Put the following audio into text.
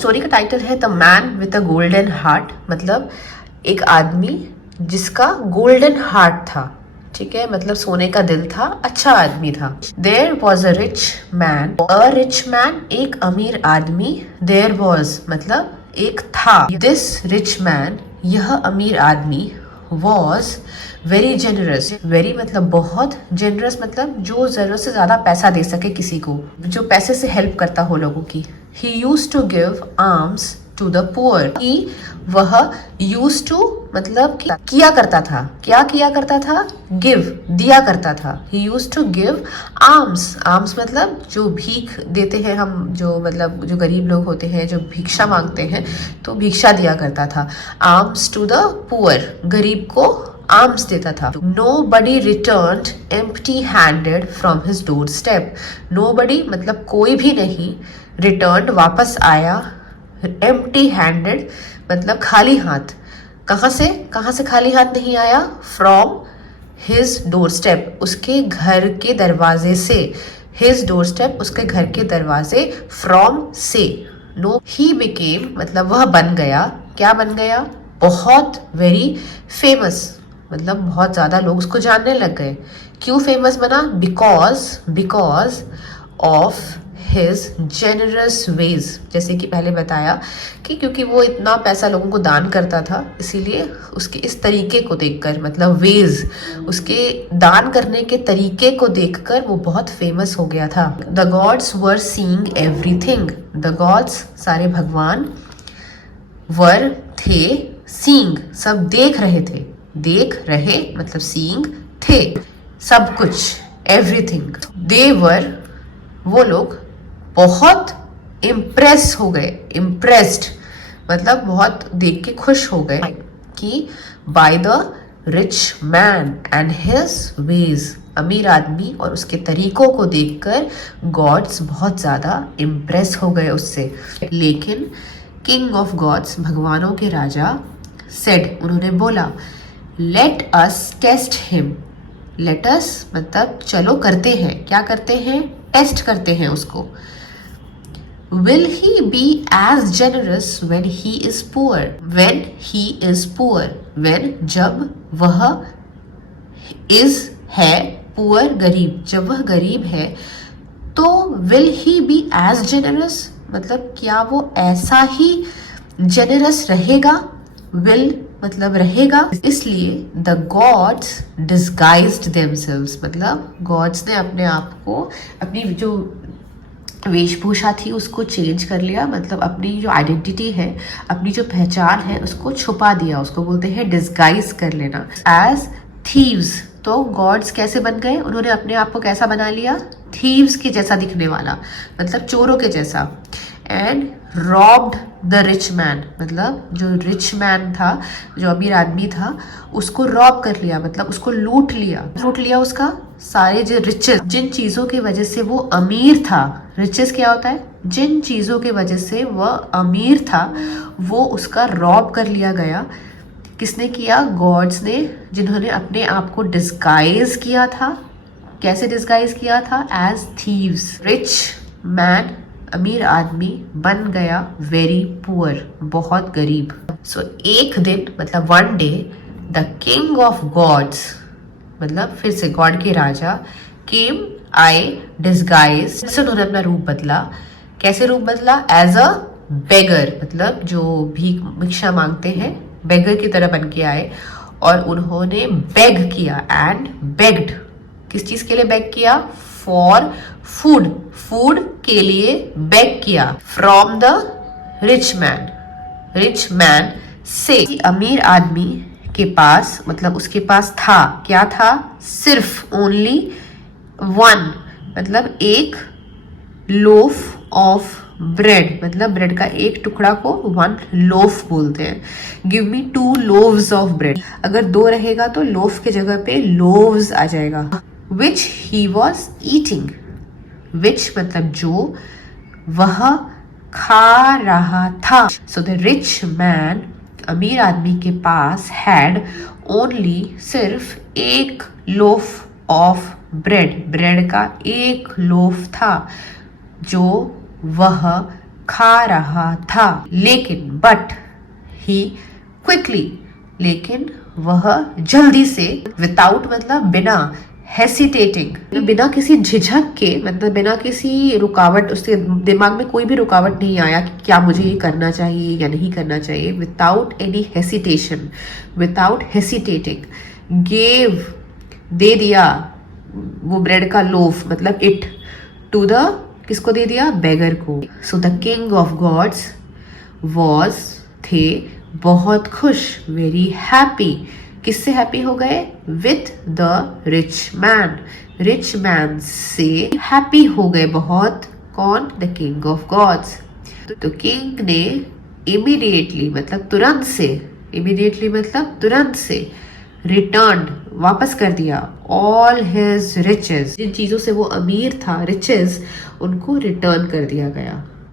Story का title है the man with a golden heart, मतलब एक आदमी जिसका गोल्डन हार्ट था, ठीक है, मतलब सोने का दिल था, अच्छा आदमी था। There was a rich man, एक अमीर आदमी। देयर वॉज मतलब एक था। दिस रिच मैन, यह अमीर आदमी, वॉज वेरी जेनरस। वेरी मतलब बहुत, जेनरस मतलब जो जरूरत से ज्यादा पैसा दे सके किसी को, जो पैसे से हेल्प करता हो लोगों की। He use to give arms to the poor, कि वह यूज टू मतलब किया करता था, क्या किया करता था, गिव दिया करता था। ही यूज टू गिव आर्म्स मतलब जो भीख देते हैं हम, जो मतलब जो गरीब लोग होते हैं जो भिक्षा मांगते हैं, तो भिक्षा दिया करता था। आर्म्स टू द पुअर, गरीब को आर्म्स देता था। Nobody return empty handed from his doorstep. Nobody मतलब कोई भी नहीं, रिटर्न वापस आया, एम्प्टी हैंडेड मतलब खाली हाथ। कहाँ से खाली हाथ नहीं आया? फ्रॉम हिज डोर स्टेप, उसके घर के दरवाजे से। हिज डोर स्टेप उसके घर के दरवाजे, फ्रॉम से। नो ही बिकेम मतलब वह बन गया, क्या बन गया? बहुत वेरी फेमस, मतलब बहुत ज्यादा लोग उसको जानने लग गए। क्यों फेमस बना? Because of his generous ways, जैसे कि पहले बताया कि क्योंकि वो इतना पैसा लोगों को दान करता था, इसीलिए उसके इस तरीके को देखकर, मतलब वेज, उसके दान करने के तरीके को देखकर वो बहुत फेमस हो गया था। The gods were seeing everything, the gods सारे भगवान, वर थे, सीइंग सब देख रहे थे, देख रहे मतलब सीइंग थे, सब कुछ, एवरीथिंग। दे वर वो लोग बहुत इम्प्रेस हो गए, इम्प्रेस्ड मतलब बहुत देख के खुश हो गए कि by the rich man and his veg, अमीर आदमी और उसके तरीकों को देखकर गॉड्स बहुत ज्यादा इम्प्रेस हो गए उससे। लेकिन किंग ऑफ गॉड्स, भगवानों के राजा, सेड उन्होंने बोला, let us test him. Let us मतलब चलो करते हैं, क्या करते हैं? टेस्ट करते हैं उसको। Will he be as generous when he is poor? When he is poor, when जब वह is है, poor गरीब, जब वह गरीब है, तो will he be as generous मतलब क्या वो ऐसा ही generous रहेगा? will मतलब रहेगा, इसलिए the gods disguised themselves मतलब gods ने अपने आप को, अपनी जो वेशभूषा थी उसको चेंज कर लिया, मतलब अपनी जो आइडेंटिटी है, अपनी जो पहचान है उसको छुपा दिया, उसको बोलते हैं डिस्गाइज कर लेना। एज थीव्स, तो गॉड्स कैसे बन गए? उन्होंने अपने आप को कैसा बना लिया? थीव्स के जैसा दिखने वाला, मतलब चोरों के जैसा। And robbed the rich man, मतलब जो रिच मैन था, जो अमीर आदमी था, उसको रॉब कर लिया, मतलब उसको लूट लिया उसका सारे जो रिचेस, जिन चीजों की वजह से वो अमीर था। रिचेस क्या होता है? जिन चीजों की वजह से वह अमीर था वो उसका रॉब कर लिया गया। किसने किया? गॉड्स ने, जिन्होंने अपने आप को डिस्गाइज किया था। कैसे डिस्गाइज किया था? As thieves. रिच मैन अमीर आदमी बन गया वेरी पुअर, बहुत गरीब। सो एक दिन मतलब one day, the king of gods मतलब फिर से गॉड के राजा, केम आए डिस्गाइज, उन्होंने अपना रूप बदला। कैसे रूप बदला? एज अ बेगर, मतलब जो भिक्षा मांगते हैं, बेगर की तरह बन के आए और उन्होंने बेग किया एंड बेग्ड। किस चीज के लिए बेग किया? फॉर फूड, फूड के लिए बेग किया। फ्रॉम द रिच मैन से, अमीर आदमी के पास, मतलब उसके पास था, क्या था? सिर्फ ओनली वन, मतलब एक लोफ ऑफ ब्रेड, मतलब ब्रेड का एक टुकड़ा को वन लोफ बोलते हैं। Give me 2 loaves of bread, अगर 2 रहेगा तो लोफ के जगह पे लोव्स आ जाएगा। विच ही वॉज ईटिंग, विच मतलब जो, वह खा रहा था। सो द रिच मैन, अमीर आदमी के पास, हैड ओनली सिर्फ एक लोफ ऑफ ब्रेड, ब्रेड का एक लोफ था जो वह खा रहा था, लेकिन बट ही क्विकली, लेकिन वह जल्दी से, विदाउट मतलब बिना, हेसिटेटिंग बिना किसी झिझक के, मतलब बिना किसी रुकावट, उसके दिमाग में कोई भी रुकावट नहीं आया कि क्या मुझे ये करना चाहिए या नहीं करना चाहिए, without any hesitation, without hesitating, gave, दे दिया वो ब्रेड का लोफ, मतलब इट, टू द, किसको दे दिया, बेगर को। So the king of gods was, थे, बहुत खुश, वेरी हैप्पी, किससे हैप्पी हो गए, with the rich man, rich man से हैप्पी हो गए बहुत, कौन, द किंग ऑफ गॉड्स। तो किंग ने इमीडिएटली मतलब तुरंत से, इमीडिएटली मतलब तुरंत से, रिटर्न वापस कर दिया, ऑल हिज रिचेस, जिन चीज़ों से वो अमीर था, रिचेस, उनको रिटर्न कर दिया गया।